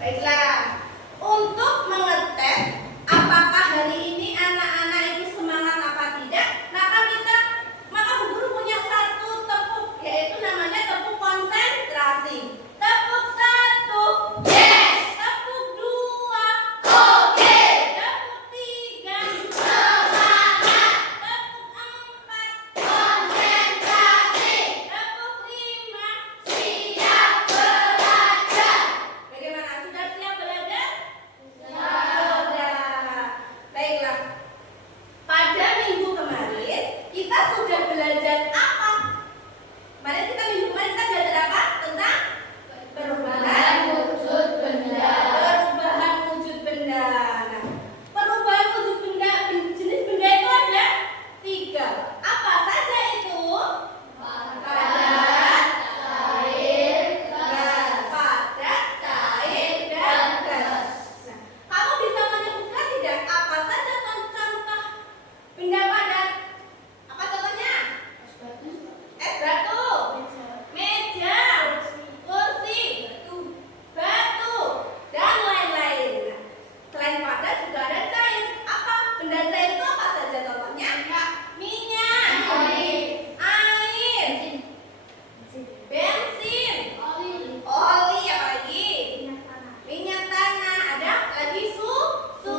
Baiklah, untuk mengetes apakah hari ini anak-anak itu semangat apa tidak, maka Bu Guru punya satu tepuk, yaitu namanya tepuk konsentrasi. Tepuk 1, yes. Tepuk 2, oke. Tepuk 3, semangat. Tepuk 4, konsentrasi. Tepuk 5, siap belajar. Bagaimana? Sudah siap belajar? Sudah. Baiklah. Pada minggu kemarin kita sudah belajar apa? Minggu kemarin kita belajar apa? Tentang perubahan wujud benda. Perubahan wujud benda. Nah, perubahan wujud benda, jenis benda itu ada 3. Apa saja itu? Padat, cair, gas. Padat, cair, dan gas. Nah, kamu bisa menyebutkan tidak apa saja contoh benda padat? Apa contohnya? Es batu, meja, kursi, batu, dan lain-lain. Nah, selain padat juga ada cair. Apa benda cair itu apa saja contohnya? Minyak, air, bensin, oli, apa lagi? Minyak tanah, ada lagi susu,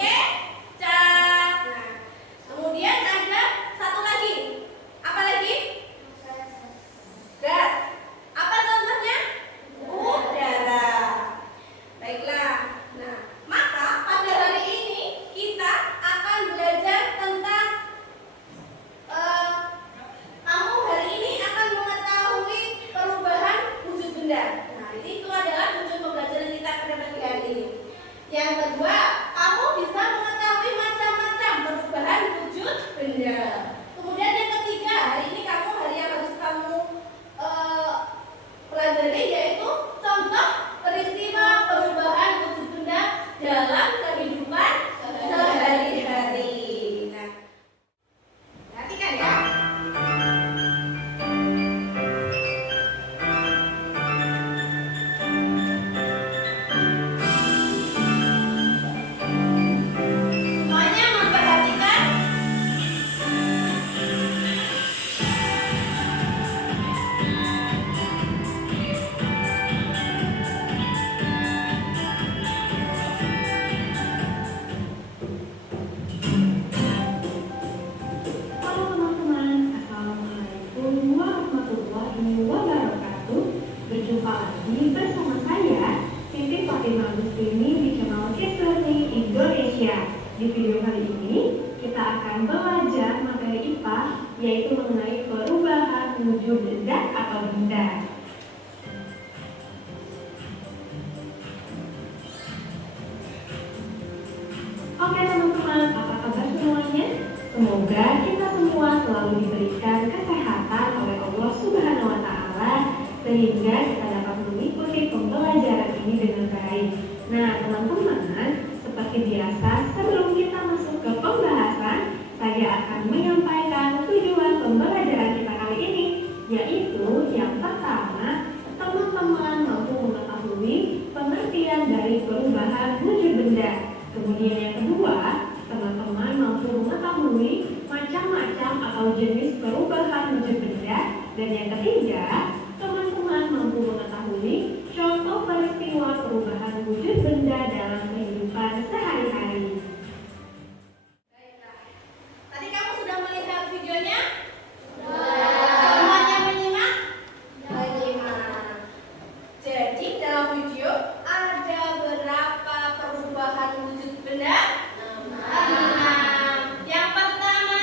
kecap. Nah, kemudian ada satu lagi. Apa lagi? Gas. Apa contohnya? Udara. Baiklah. Nah, maka pada hari ini kita akan belajar tentang kamu hari ini akan mengetahui perubahan wujud benda. Nah, itu adalah tujuan pembelajaran kita pada pagi hari ini. Yang kedua, kamu bisa mengetahui macam-macam perubahan wujud benda. Kemudian yang ketiga, hari ini hari yang harus kamu pelajari yaitu contoh peristiwa perubahan wujud benda dalam kehidupan sehari-hari. Nah, perhatikan ya. Semuanya memperhatikan. Halo teman-teman, Assalamualaikum warahmatullahi wabarakatuh. Berjumpa lagi bersama saya, Siti Fatimah Lustini di channel Kids Learning Indonesia. Di video kali ini, kita akan belajar materi IPA, yaitu mengenai perubahan wujud benda atau benda. Oke teman-teman, apa kabar semuanya? Semoga kita semua selalu diberikan kesehatan oleh Allah Subhanahu wa Ta'ala sehingga kita dapat mengikuti pembelajaran ini dengan baik. Nah, teman-teman, seperti biasa, sebelum kita masuk ke pembahasan, saya akan menyampaikan tujuan pembelajaran kita kali ini, yaitu yang pertama, teman-teman mampu mengetahui pengertian dari perubahan wujud benda. Kemudian yang kedua, teman-teman mampu mengetahui macam-macam atau jenis perubahan wujud benda. Dan yang ketiga, teman-teman mampu mengetahui contoh peristiwa perubahan wujud benda dalam kehidupan sehari-hari. Baiklah. Tadi kamu sudah melihat videonya? Semuanya menyimak? Menyimak. Jadi dalam video ada berapa perubahan wujud benda? 6. Yang pertama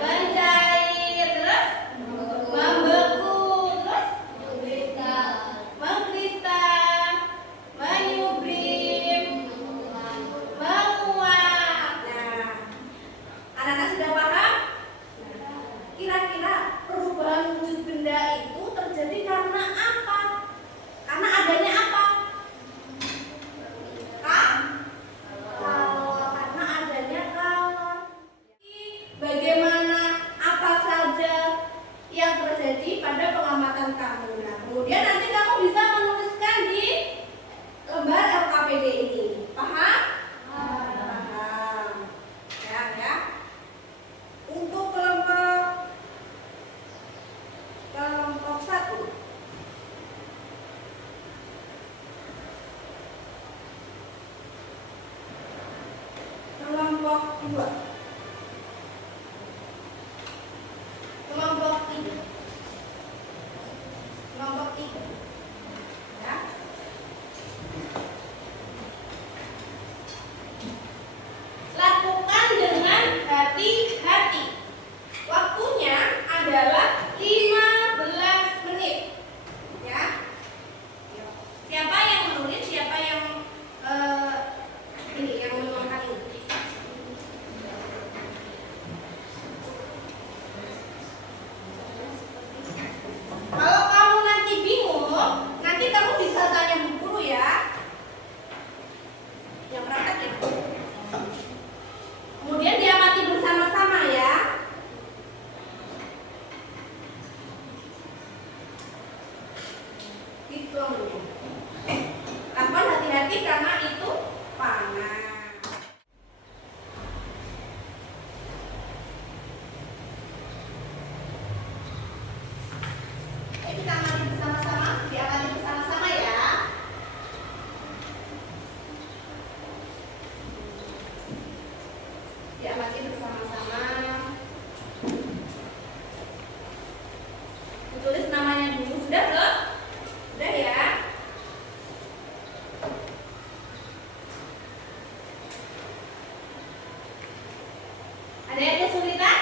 mencair, terus membeku, terus mengkristal, menyublim, menguap. Nah, anak-anak sudah paham? Kira-kira perubahan wujud benda itu terjadi karena apa? Karena kelompok 2. Kelompok 3. Kelompok 3. Ya. Lakukan dengan hati-hati. Waktunya adalah 15 menit. Ya. Siapa yang menulis? Siapa yang ini yang menuangkan ini? Kalau kamu nanti bingung, nanti kamu bisa tanya bu guru ya. Yang praktek ya. Kemudian diamati bersama-sama ya. Hitung. Lakukan hati-hati karena itu panas. Kita amati bersama-sama, diamati bersama-sama ya. Diamati bersama-sama. Tulis namanya dulu, sudah belum? Sudah ya. Ada yang kesulitan?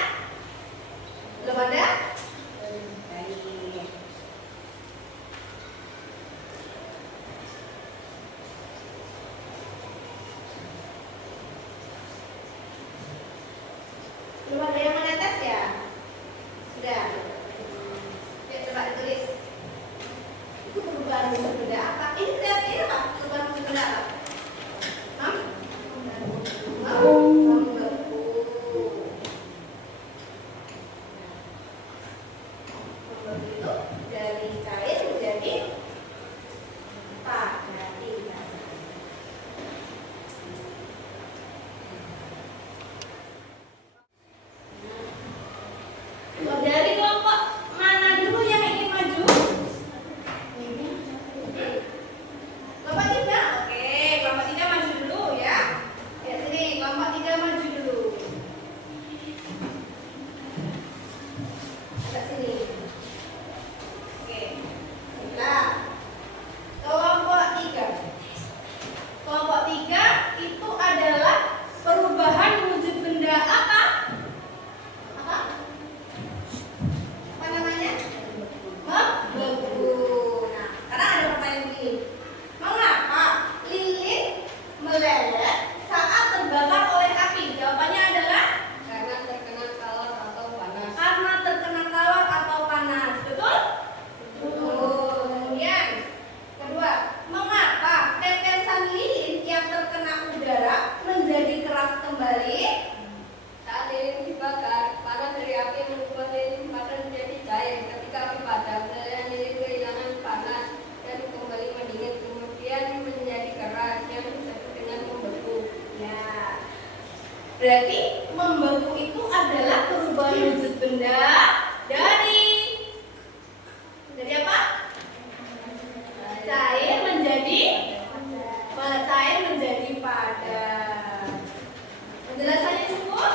Belum ada? Baik. Belum ada yang menetes ya? Sudah. Ya, coba ditulis. Itu perubahan wujud benda apa? Ini kelihatannya apa? Perubahan wujud benda apa? Hah? Membeku. Membeku itu dari cair menjadi padat. Dari kelompok mana dulu yang ingin maju? Kelompok 3? Oke, kelompok 3 maju dulu ya. Ya sini, kelompok 3 maju dulu. Agak sini. Oke. Nah, kelompok 3. Kelompok 3 itu adalah perubahan wujud benda apa? Apa? Apa namanya? Membeku. Nah, sekarang ada pertanyaan begini. Mengapa lilin meleleh saat terbakar oleh api? Jawabannya adalah Karena terkena kalor atau panas. karena terkena kalor atau panas. Betul? Betul. Kemudian, kedua, mengapa tetesan lilin yang terkena udara menjadi keras kembali? Saat lilin dibakar, panas dari api mengubah lilin panas menjadi cair. Ketika api padam, lilin kehilangan panas dan kembali mendingin, kemudian menjadi keras yang disebut dengan membeku. Ya. Berarti membeku itu adalah perubahan wujud benda dari apa? Cair menjadi padat. Penjelasannya cukup?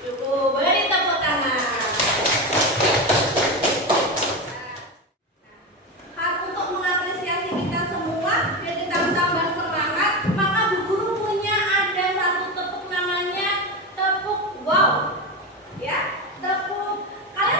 Cukup. Beri tepuk tangan. Hak untuk mengapresiasi kita semua biar kita tambah semangat, maka Bu Guru punya ada satu tepuk namanya tepuk wow. Ya, tepuk. Kalian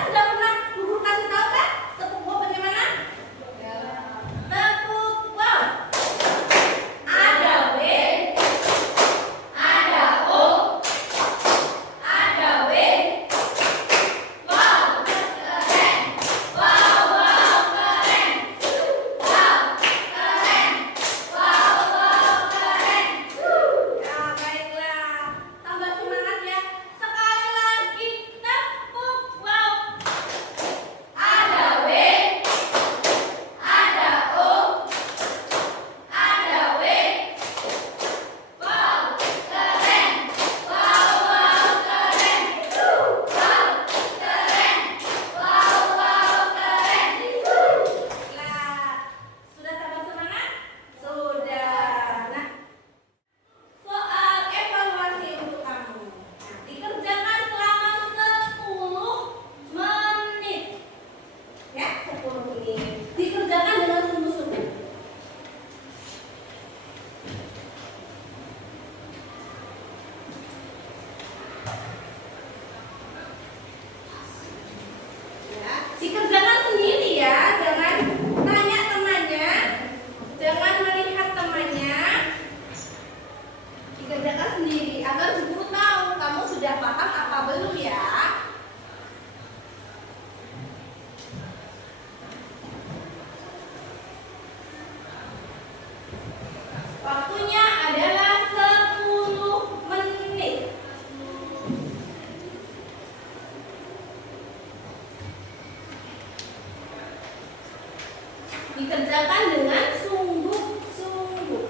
Dikerjakan dengan sungguh-sungguh.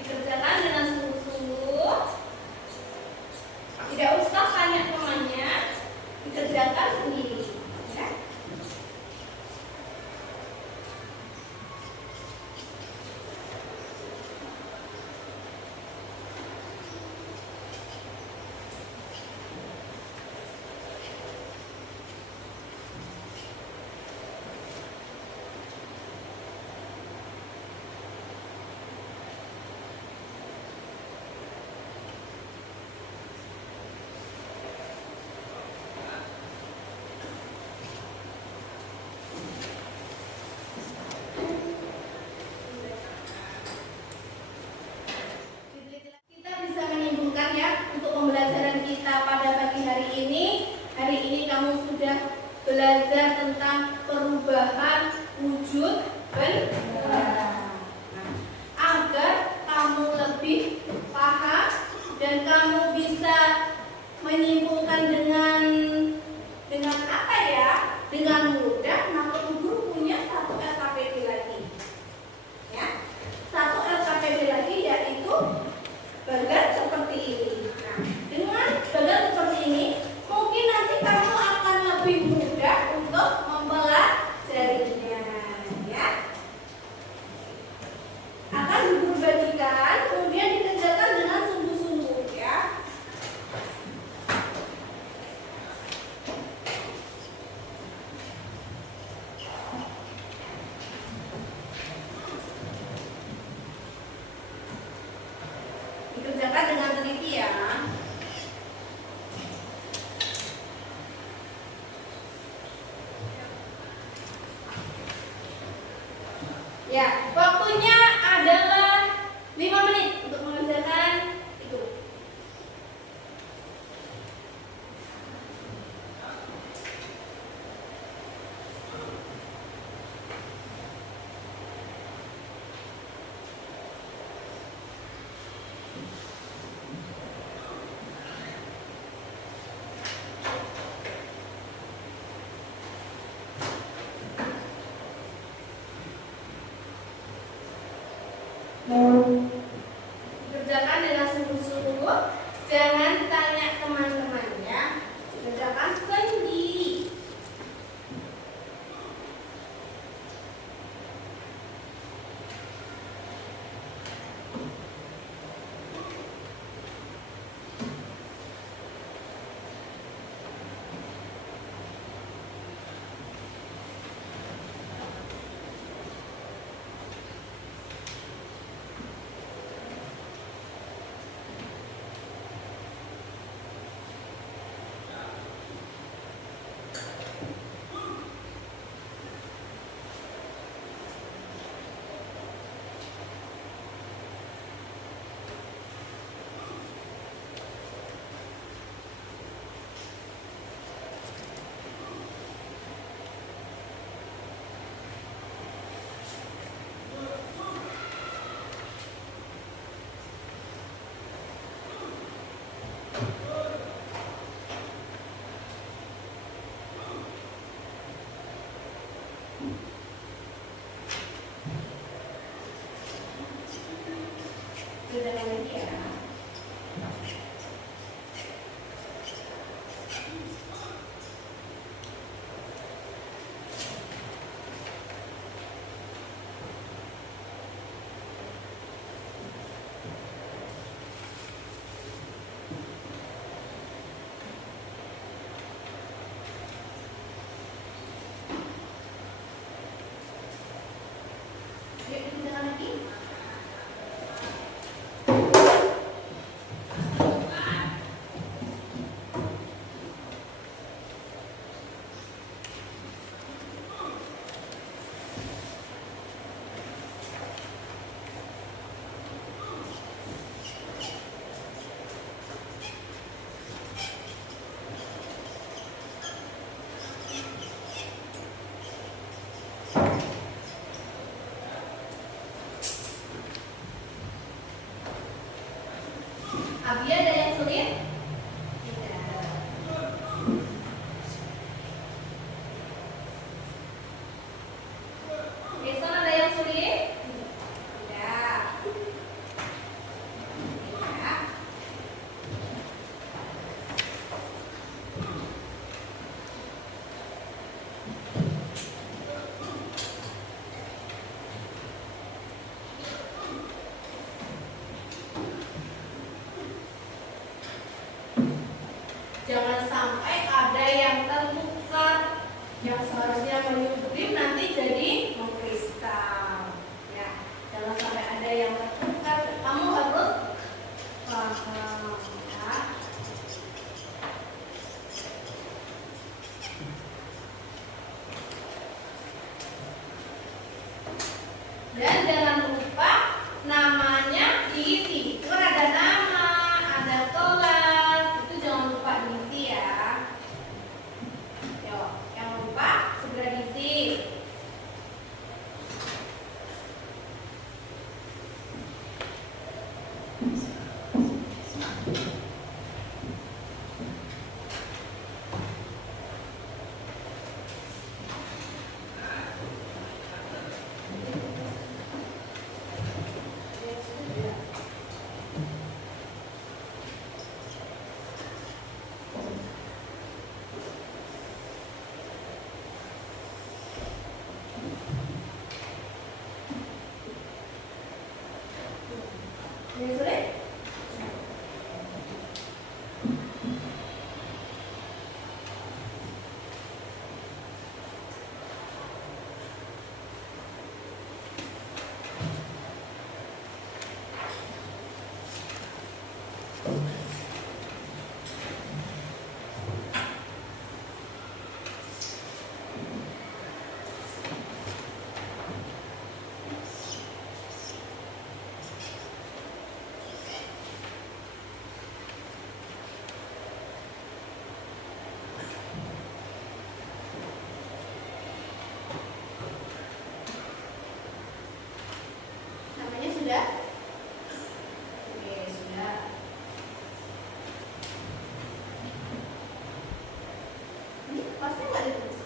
Dikerjakan dengan sungguh-sungguh. Tidak usah tanya temannya, dikerjakan sendiri. Ya. Kita bisa menyimpulkan ya untuk pembelajaran kita pada pagi hari ini. Hari ini kamu sudah belajar tentang perubahan wujud benda. Agar kamu lebih paham dan kamu bisa menyimpulkan dengan apa ya? Dengan mudah, maka guru punya satu LKPD lagi. Ya. Satu LKPD lagi yaitu bagan seperti ini. Nah, dengan bagan seperti ini, mungkin nanti kamu akan lebih mudah untuk mempelajarinya, ya. Akan guru bagikan, kemudian dikerjakan dengan sungguh-sungguh, ya. Dikerjakan dengan teliti ya. Ya, waktunya adalah 5 menit untuk mengerjakan itu. Kerjakan dengan sungguh-sungguh, jangan tanya teman-temannya, kerjakan sendiri. Kerjakan lagi ya. Yuk, dikerjakan lagi. Abi ada yang sulit? Tidak. Jason ada yang sulit? Tidak. Tidak. Jangan sampai ada yang terluka, yang seharusnya menyublim nanti jadi mengkristal. Ya, jangan sampai ada yang terluka. Kamu harus paham, ya. Dan jangan lupa namanya diisi. Itu ada nama, ada kelas, itu jangan lupa diisi ya. Yuk, yang lupa segera diisi. Ini sudah? Namanya sudah? Oke, sudah. Ini kelasnya nggak ditulis?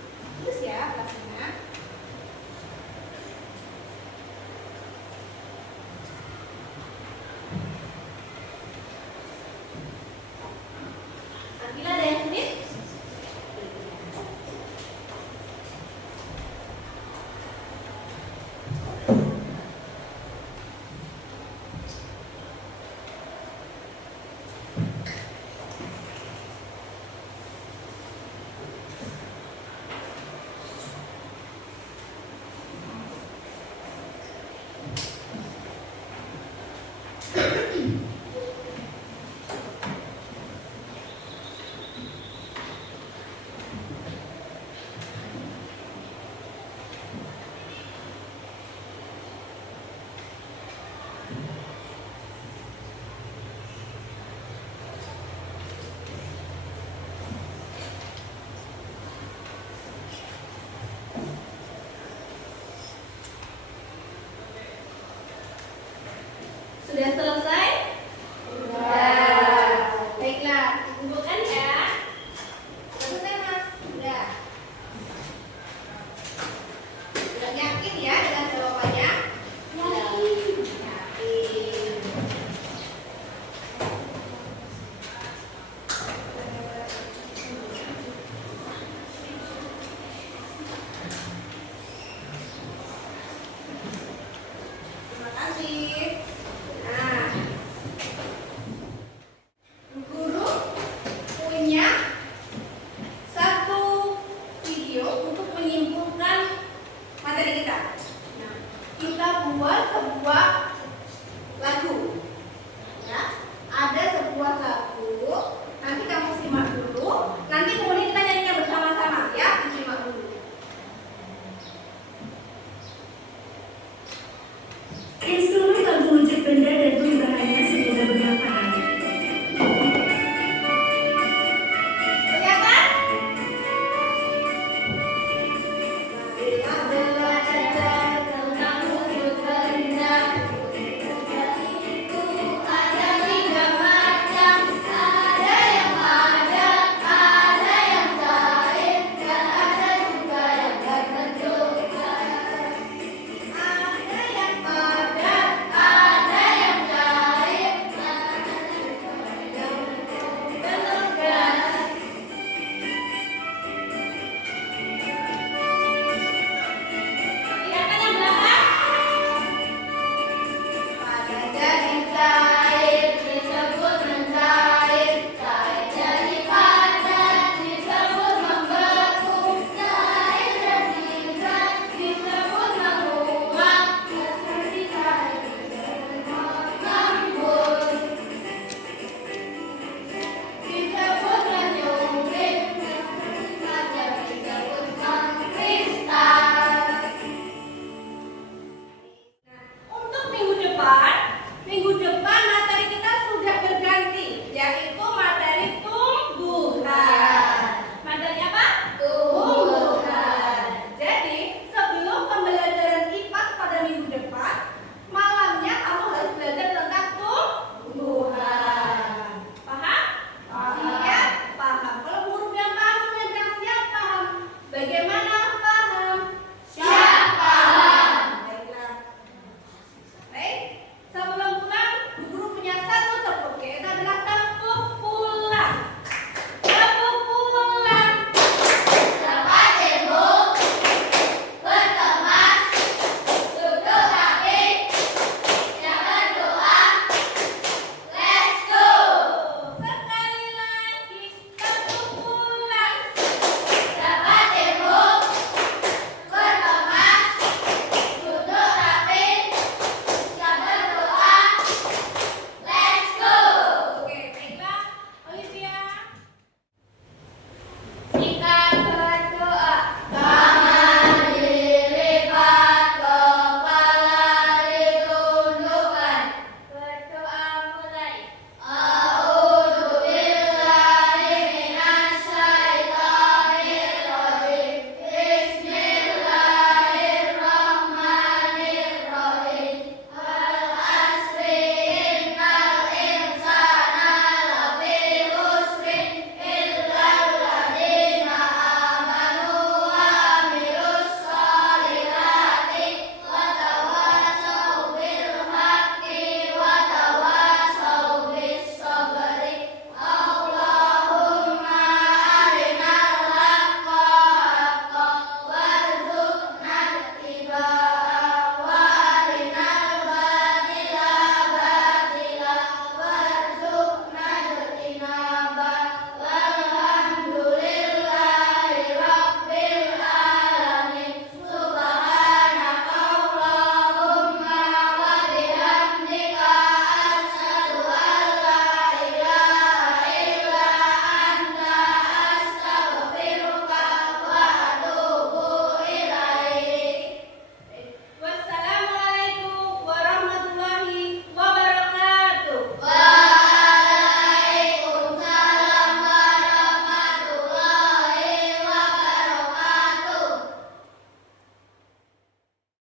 Tulis ya kelasnya. Akila ada yang sulit? Sudah selesai? Sudah. Baiklah, kumpulkan ya. Sudah selesai Mas? Sudah. Sudah yakin ya dengan jawabannya? Yakin. Yakin. Terima kasih. Nah, membuat sebuah lagu. Ya, ada sebuah lagu. Nanti kamu simak dulu. Nanti kemudian kita nyanyinya bersama-sama ya. Disimak dulu. Kristus